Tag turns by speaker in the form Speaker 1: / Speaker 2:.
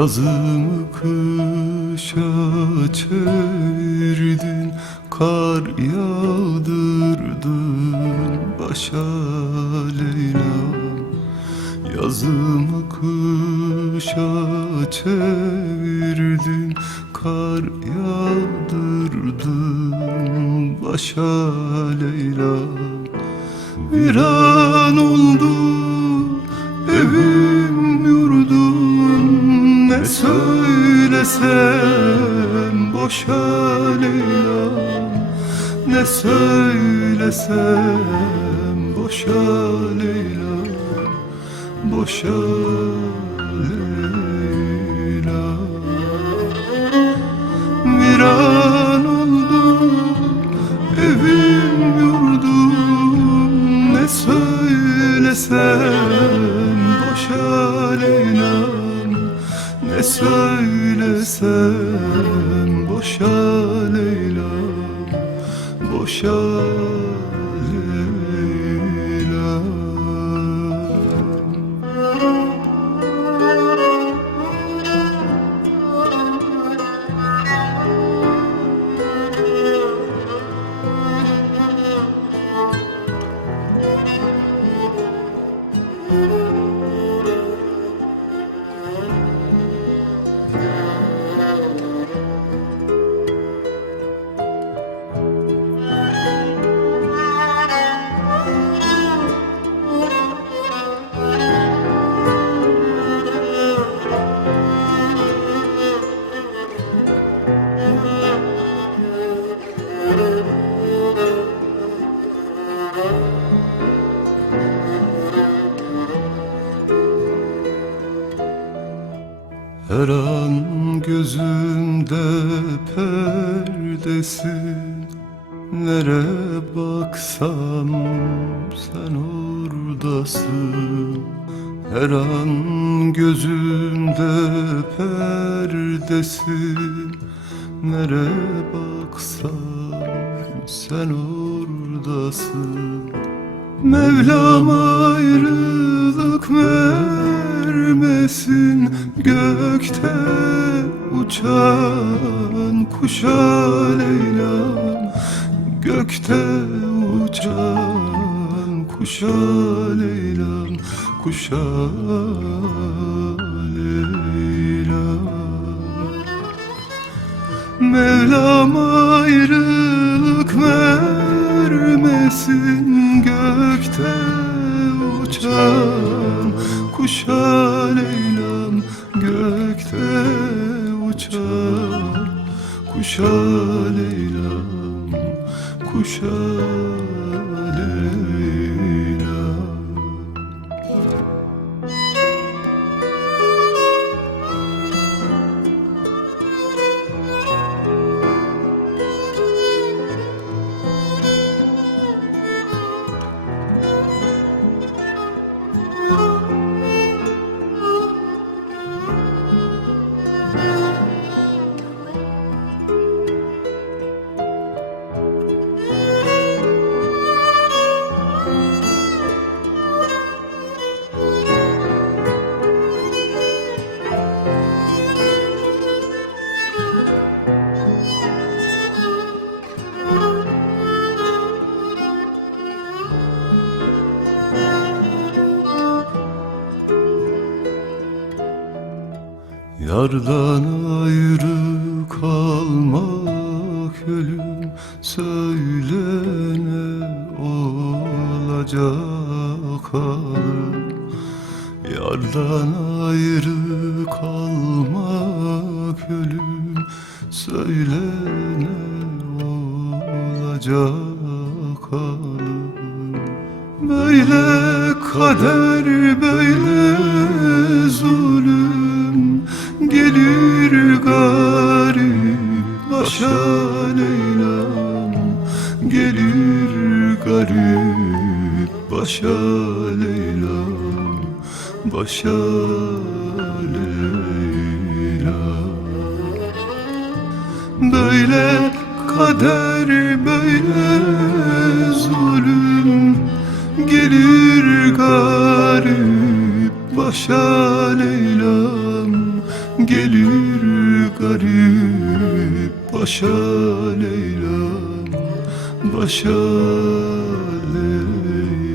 Speaker 1: Yazımı kışa çevirdin Kar yağdırdın başa Leyla'm. Yazımı kışa çevirdin Kar yağdırdın başa Leyla'm. Viran Ne söylesem boşa Leyla'm Ne söylesem boşa Leyla'm Boşa Her an gözümde perdesin Nere baksam sen oradasın. Her an gözümde perdesin Nere baksam sen oradasın. Mevlam ayrılık vermesin. Gökte uçan kuşa Leyla'm Gökte uçan kuşa Leyla'm Kuşa Mevlam ayrılık vermesin gökte uçan kuşa Leyla'm gökte uçan kuşa Leyla'm kuşa Yardan ayrı kalmak ölüm Söyle ne olacak halim. Yardan ayrı kalmak ölüm Söyle ne olacak halim. Böyle kader böyle zulüm Gelir garip başa Leyla'm Gelir garip başa Leyla'm Başa Leyla'm Böyle kader böyle zulüm Gelir garip başa Leyla'm Gelir garip başa Leyla'm Başa Leyla